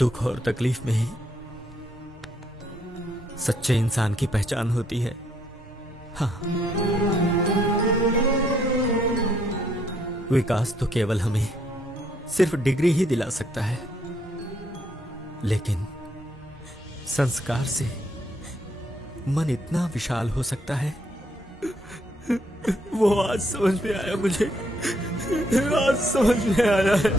दुख और तकलीफ में ही सच्चे इंसान की पहचान होती है। हाँ, विकास तो केवल हमें सिर्फ डिग्री ही दिला सकता है, लेकिन संस्कार से मन इतना विशाल हो सकता है। वो आज समझ में आया मुझे, आज समझ में आया है।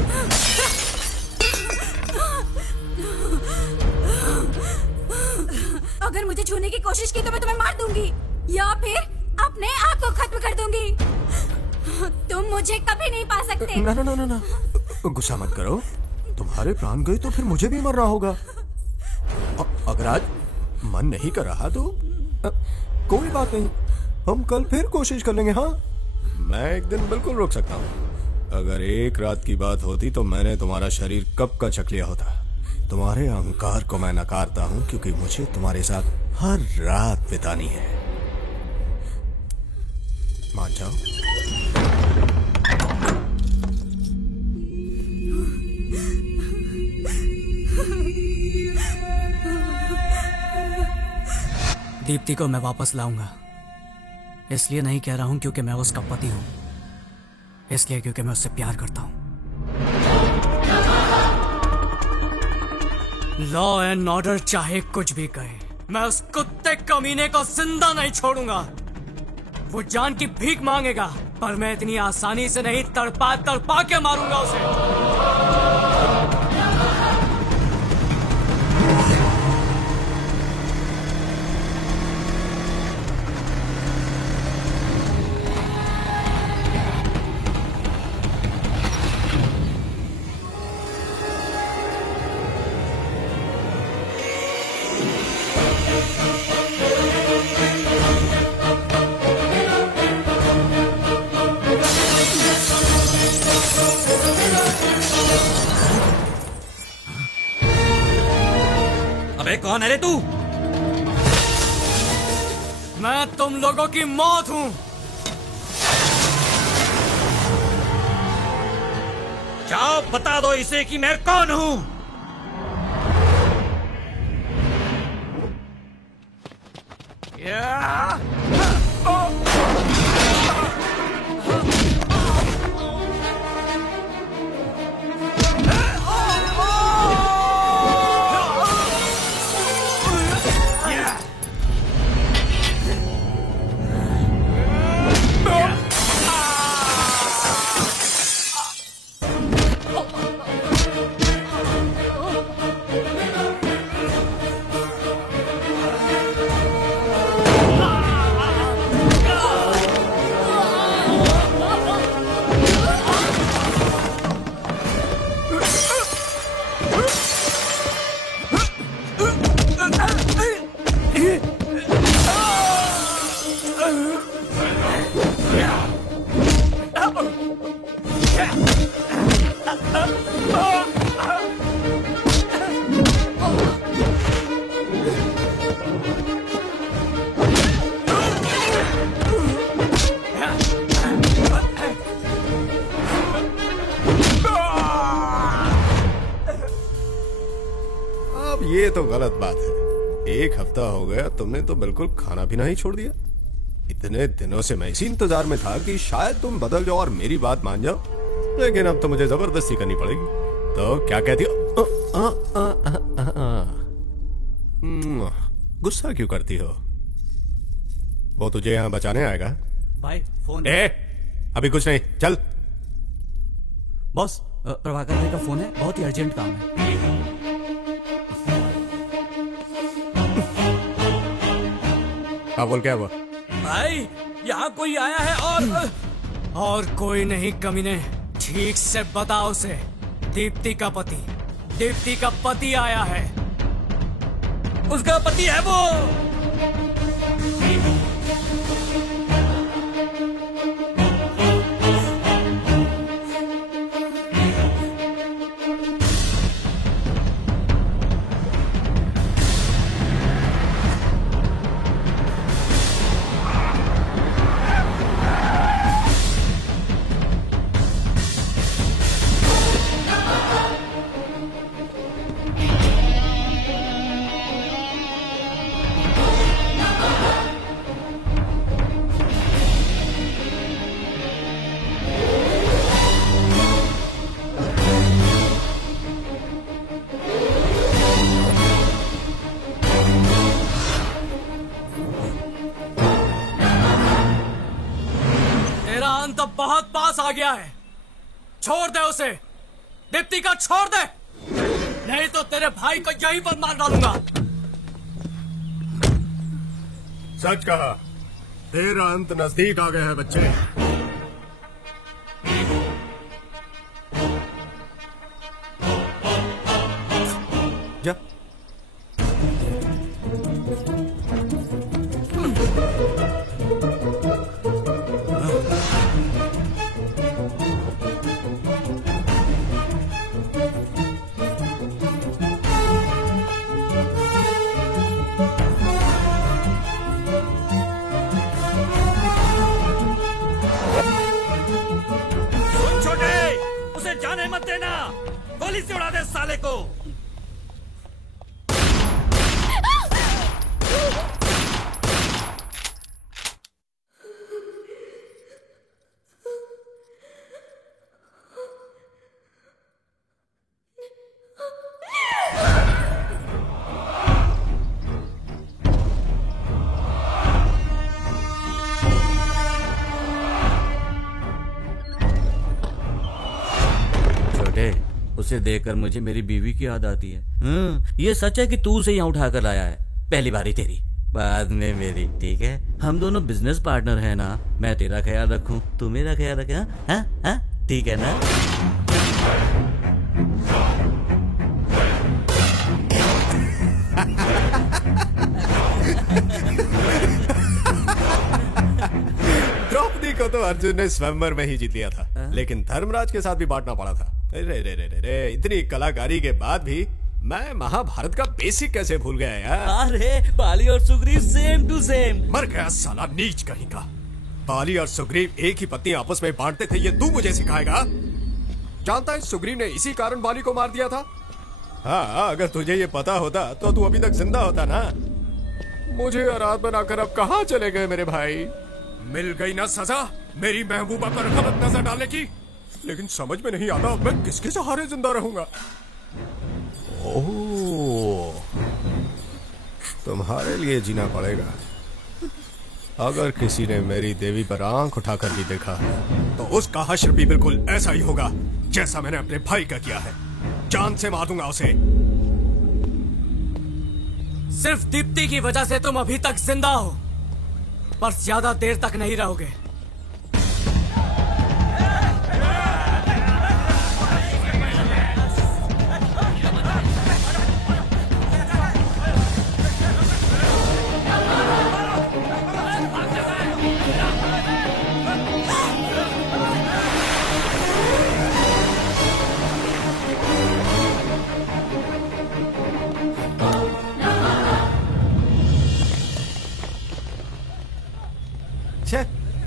अगर मुझे छूने की कोशिश की तो मैं तुम्हें मार दूंगी या फिर अपने आप को खत्म कर दूंगी। तुम मुझे कभी नहीं पा सकते। ना ना ना ना ना, गुस्सा मत करो। तुम्हारे प्राण गए तो फिर मुझे भी मरना होगा। अगर आज मन नहीं कर रहा तो कोई बात नहीं, हम कल फिर कोशिश कर लेंगे। हाँ, मैं एक दिन बिल्कुल रोक सकता हूँ। अगर एक रात की बात होती तो मैंने तुम्हारा शरीर कब का छक लिया होता। तुम्हारे अहंकार को मैं नकारता हूँ क्योंकि मुझे तुम्हारे साथ हर रात बितानी है। मान जाओ। दीप्ति को मैं वापस लाऊंगा। इसलिए नहीं कह रहा हूं क्योंकि मैं उसका पति हूं, इसलिए क्योंकि मैं उससे प्यार करता हूं। लॉ एंड ऑर्डर चाहे कुछ भी कहे, मैं उस कुत्ते कमीने को जिंदा नहीं छोड़ूंगा। वो जान की भीख मांगेगा, पर मैं इतनी आसानी से नहीं तड़पा तड़पा के मारूंगा उसे। कौन है रे तू? मैं तुम लोगों की मौत हूं। जाओ बता दो इसे कि मैं कौन हूं। ये तो गलत बात है। एक हफ्ता हो गया तुमने तो बिल्कुल खाना पीना ही छोड़ दिया। इतने दिनों से मैं इसी इंतजार में था कि शायद तुम बदल जाओ और मेरी बात मान जाओ, लेकिन अब तो मुझे जबरदस्ती करनी पड़ेगी। तो क्या कहती हो? गुस्सा क्यों करती हो? वो तुझे यहाँ बचाने आएगा। भाई फोन। अभी कुछ नहीं, चल। बॉस, प्रभाकर भाई का फोन है, बहुत ही अर्जेंट काम है। हाँ बोल, क्या हुआ? भाई यहाँ कोई आया है और कोई नहीं कमीने। ठीक से बताओ उसे। दीप्ति का पति आया है। उसका पति है वो। आ गया है। छोड़ दे उसे, दीप्ति का छोड़ दे, नहीं तो तेरे भाई को यहीं पर मार डालूंगा। सच कहा, तेरा अंत नजदीक आ गया है बच्चे। जा। जाने मत देना, गोली से उड़ा दे साले को। उसे देखकर मुझे मेरी बीवी की याद आती है। ये सच है कि तू उसे यहाँ उठा कर लाया है। पहली बारी तेरी, बाद में मेरी, ठीक है? हम दोनों बिजनेस पार्टनर हैं ना, मैं तेरा ख्याल रखूं, तू मेरा ख्याल रखे। हाँ, ठीक है ना? द्रौपदी को तो अर्जुन ने स्वयंवर में ही जीत लिया था, लेकिन धर्मराज के साथ भी बांटना पड़ा था। रे, इतनी कलाकारी के बाद भी मैं महाभारत का बेसिक कैसे भूल गया यार? अरे बाली और सुग्रीव सेम टू सेम। मर गया साला नीच कहीं का। बाली और सुग्रीव एक ही पत्नी आपस में बांटते थे, ये तू मुझे सिखाएगा? जानता है सुग्रीव ने इसी कारण बाली को मार दिया था। हाँ, अगर तुझे ये पता होता तो तू अभी तक जिंदा होता ना। मुझे आराध बनाकर अब कहाँ चले गए मेरे भाई? मिल गई ना सजा मेरी महबूबा पर गलत नजर डालने की। लेकिन समझ में नहीं आता मैं किसके सहारे जिंदा रहूंगा। ओह, तुम्हारे लिए जीना पड़ेगा। अगर किसी ने मेरी देवी पर आंख उठाकर भी देखा तो उसका हश्र भी बिल्कुल ऐसा ही होगा जैसा मैंने अपने भाई का किया है। जान से मार दूंगा उसे। सिर्फ दीप्ति की वजह से तुम अभी तक जिंदा हो, पर ज्यादा देर तक नहीं रहोगे।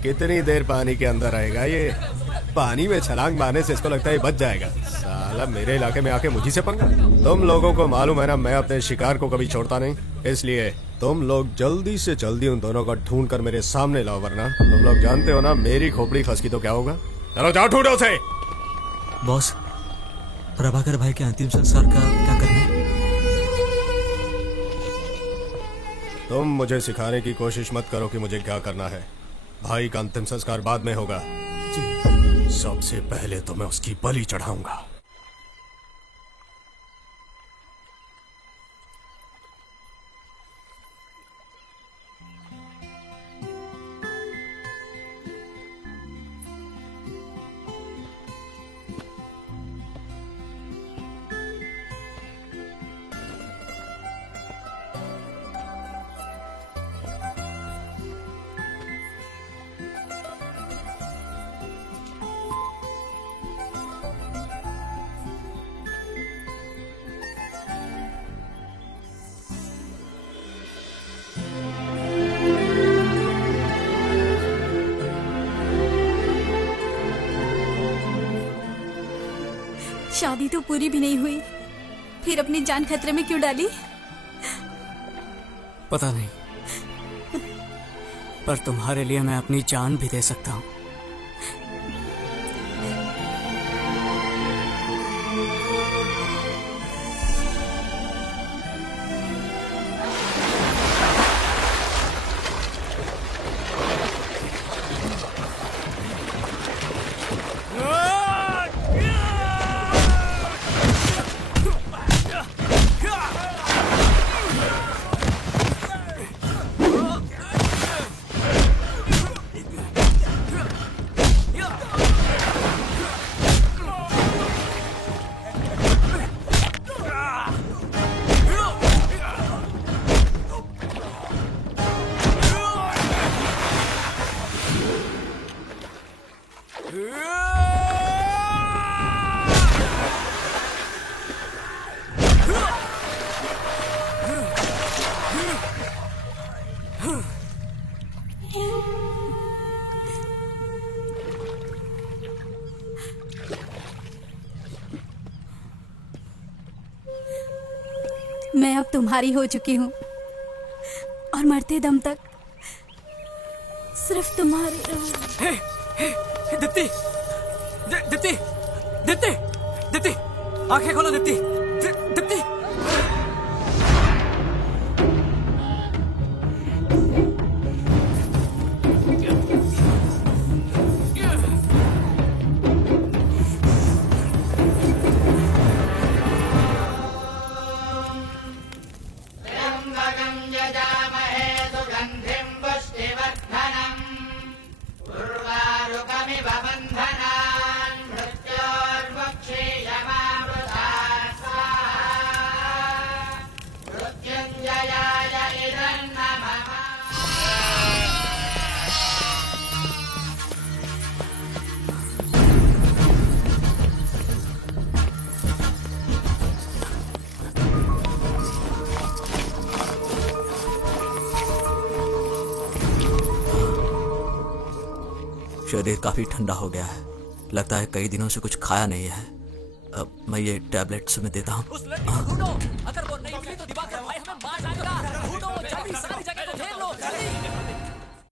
कितनी देर पानी के अंदर रहेगा ये? पानी में छलांग मारने से इसको लगता है बच जाएगा। साला मेरे इलाके में आके मुझी से पंगा। तुम लोगों को मालूम है ना, मैं अपने शिकार को कभी छोड़ता नहीं। इसलिए तुम लोग जल्दी से जल्दी उन दोनों को ढूंढ कर मेरे सामने लाओ, वरना तुम लोग जानते हो ना मेरी खोपड़ी फंसकी तो क्या होगा। चलो जाओ ढूंढो उसे। बॉस, प्रभाकर भाई के अंतिम संस्कार का क्या करना है? तुम मुझे सिखाने की कोशिश मत करो कि मुझे क्या करना है। भाई का अंतिम संस्कार बाद में होगा। सबसे पहले तो मैं उसकी बलि चढ़ाऊंगा। शादी तो पूरी भी नहीं हुई, फिर अपनी जान खतरे में क्यों डाली? पता नहीं, पर तुम्हारे लिए मैं अपनी जान भी दे सकता हूँ। मैं अब तुम्हारी हो चुकी हूँ और मरते दम तक सिर्फ तुम्हारी रहूंगी। दीप्ति, दीप्ति, दीप्ति, दीप्ति, आंखें खोलो दीप्ति, दीप्ति। शरीर काफी ठंडा हो गया है, लगता है कई दिनों से कुछ खाया नहीं है। अब मैं ये टैबलेट्स में देता हूँ। उस लड़की को ढूंढो, अगर वो नहीं मिली तो दिवाकर भाई हमें मार डालेगा। ढूंढो, जल्दी सारी जगह को घेर लो, जल्दी।